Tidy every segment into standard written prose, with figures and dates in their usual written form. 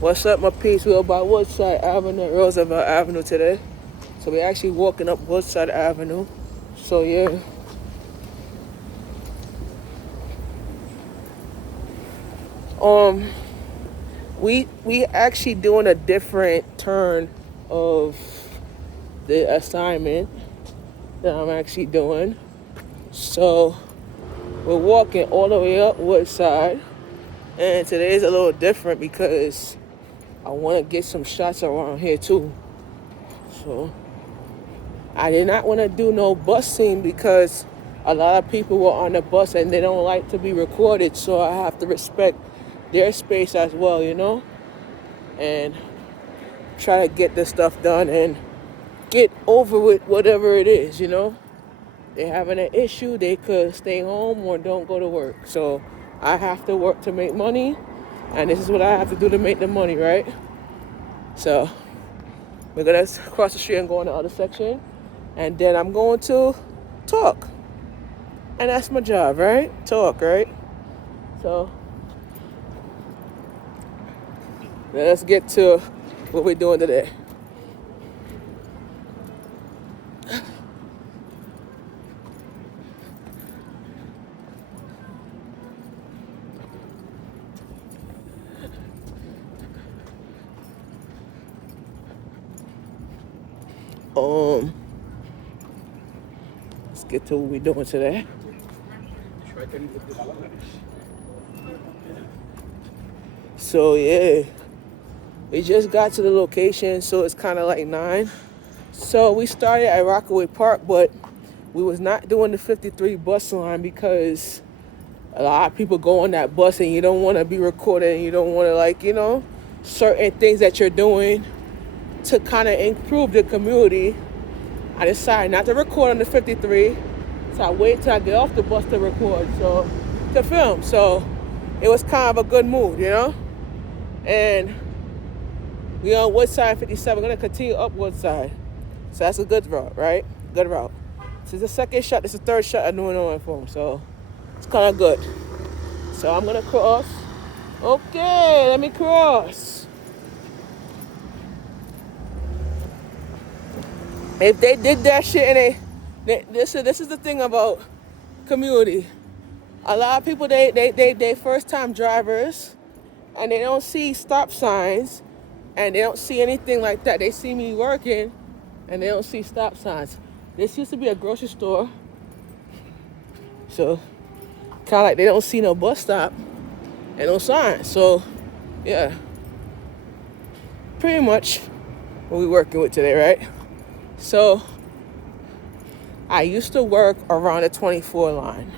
What's up, my peeps? We're about Woodside Avenue, Roosevelt Avenue today. So we're actually walking up Woodside Avenue. So yeah. Um, we actually doing a different turn of the assignment that I'm actually doing. So we're walking all the way up Woodside, and today is a little different because I want to get some shots around here too. So I did not want to do no bus scene because a lot of people were on the bus and they don't like to be recorded. So I have to respect their space as well, and try to get this stuff done and get over with whatever it is. They're having an issue, they could stay home or don't go to work. So I have to work to make money, and this is what I have to do to make the money, right? So we're gonna cross the street and go in the other section, and then I'm going to talk. And that's my job, right? Talk, right? So let's get to what we're doing today. Let's get to what we're doing today. So yeah, we just got to the location, so it's kind of like 9. So we started at Rockaway Park, but we was not doing the 53 bus line because a lot of people go on that bus and you don't want to be recorded, and you don't want to certain things that you're doing to kind of improve the community. I decided not to record on the 53, so I wait till I get off the bus to record, to film. So it was kind of a good move, And we on Woodside 57. We're gonna continue up Woodside, so that's a good route, right? Good route. This is the second shot. This is the third shot I'm doing on my phone, so it's kind of good. So I'm gonna cross. Okay, let me cross. If they did that shit and this is the thing about community. A lot of people they first time drivers, and they don't see stop signs, and they don't see anything like that. They see me working, and they don't see stop signs. This used to be a grocery store, so kind of like they don't see no bus stop and no signs. So yeah, pretty much what we working with today, right? So I used to work around the 24 line,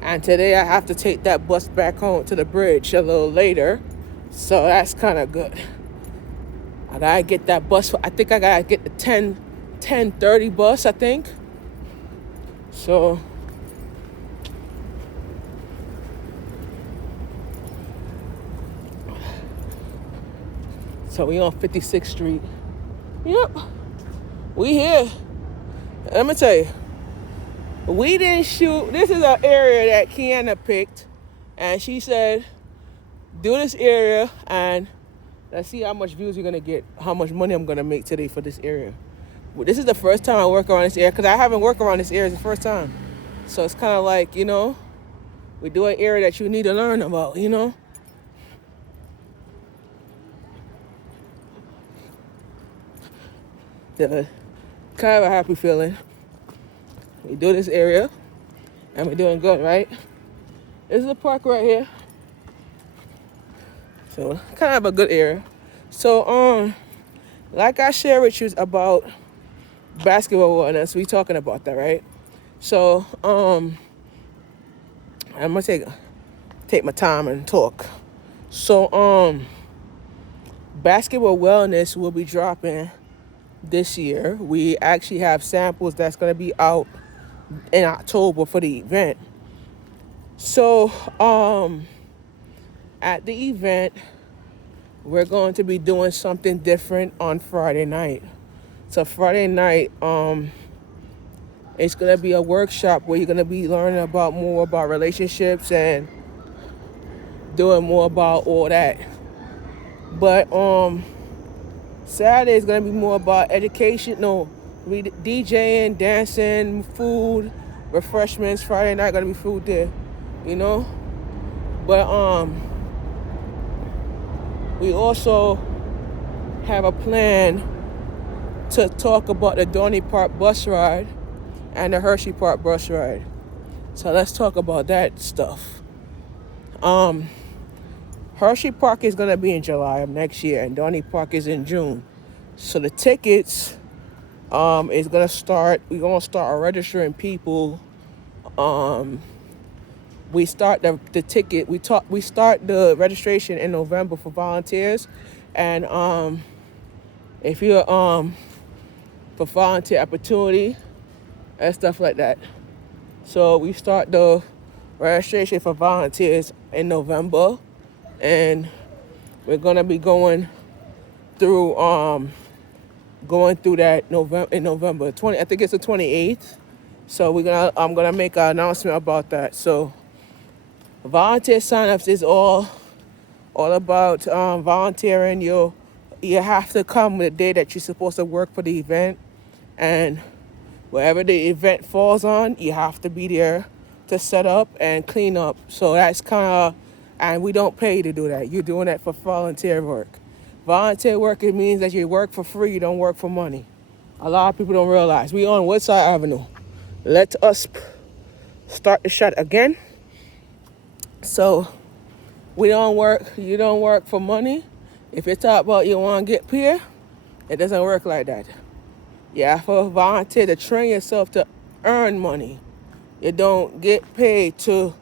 and today I have to take that bus back home to the bridge a little later, so that's kind of good. I gotta get that bus. I think I gotta get the 10:30 bus, I think. So we on 56th Street. Yep, we here. Let me tell you, we didn't shoot. This is an area that Kiana picked, and she said, do this area and let's see how much views we're gonna get, how much money I'm gonna make today for this area. This is the first time I work around this area, because I haven't worked around this area. It's the first time. So it's kind of like, we do an area that you need to learn about, The kind of a happy feeling. We do this area, and we're doing good, right? This is the park right here. So kind of a good area. So like I shared with you about basketball wellness, we talking about that, right? So I'm gonna take my time and talk. So basketball wellness will be dropping this year. We actually have samples that's gonna be out in October for the event. So at the event, we're going to be doing something different on Friday night. So Friday night, it's gonna be a workshop where you're gonna be learning more about relationships and doing more about all that. But Saturday is gonna be more about education. No, we DJing, dancing, food, refreshments. Friday night gonna be food there, you know. But we also have a plan to talk about the Dorney Park bus ride and the Hershey Park bus ride. So let's talk about that stuff. Hershey Park is gonna be in July of next year, and Dorney Park is in June. So the tickets is gonna start. We're gonna start registering people. We start the ticket. We start the registration in November for volunteers, and if you're for volunteer opportunity and stuff like that. So we start the registration for volunteers in November, and we're gonna be going through that November 20. I think it's the 28th. So I'm gonna make an announcement about that. So volunteer signups is all about volunteering. You have to come the day that you're supposed to work for the event, and wherever the event falls on, you have to be there to set up and clean up. So that's kind of, and we don't pay you to do that. You're doing that for volunteer work. Volunteer work, it means that you work for free, you don't work for money. A lot of people don't realize. We on Woodside Avenue. Let us start the shot again. So you don't work for money. If you talk about you want to get paid, it doesn't work like that. You have to volunteer to train yourself to earn money. You don't get paid to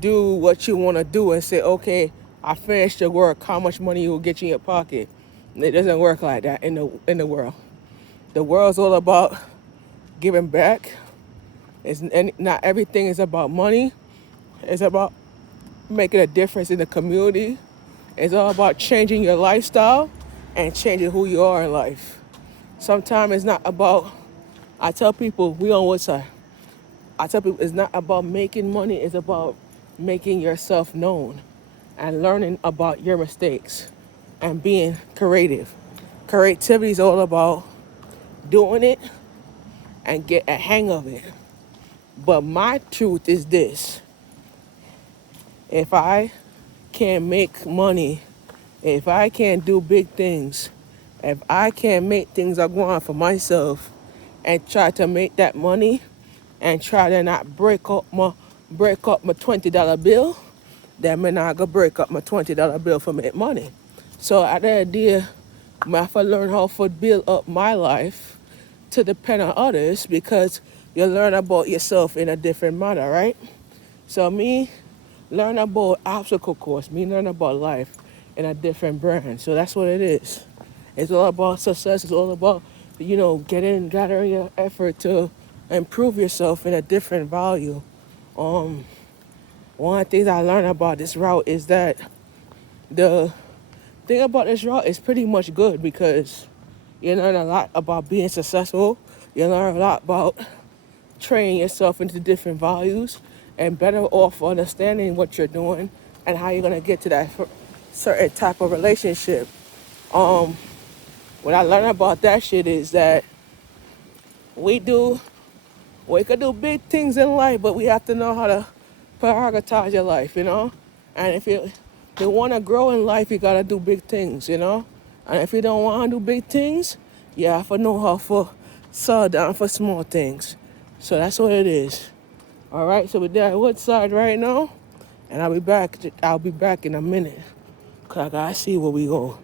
do what you want to do and say, okay, I finished the work, how much money you will get in your pocket. It doesn't work like that in the world. The world's all about giving back. And not everything is about money. It's about making a difference in the community. It's all about changing your lifestyle and changing who you are in life. Sometimes it's not about, I tell people, we on Woodside. I tell people it's not about making money, it's about making yourself known and learning about your mistakes and being creative. Creativity is all about doing it and get a hang of it. But my truth is this: if I can't make money, if I can't do big things, if I can't make things I want for myself and try to make that money and try to not break up my $20 bill, then I'm not gonna break up my $20 bill for make money. So at the idea, I have to learn how to build up my life to depend on others, because you learn about yourself in a different manner, right? So me learn about obstacle course, me learn about life in a different brand. So that's what it is. It's all about success. It's all about, gathering your effort to improve yourself in a different value. One of the things I learned about this route is that the thing about this route is pretty much good, because you learn a lot about being successful. You learn a lot about training yourself into different values and better off understanding what you're doing and how you're going to get to that certain type of relationship. What I learned about that shit is that we could do big things in life, but we have to know how to prioritize your life, And if you want to grow in life, you got to do big things, And if you don't want to do big things, you have to know how to slow down for small things. So that's what it is. All right, so we're there at Woodside right now, and I'll be back in a minute, 'cause I gotta see where we go.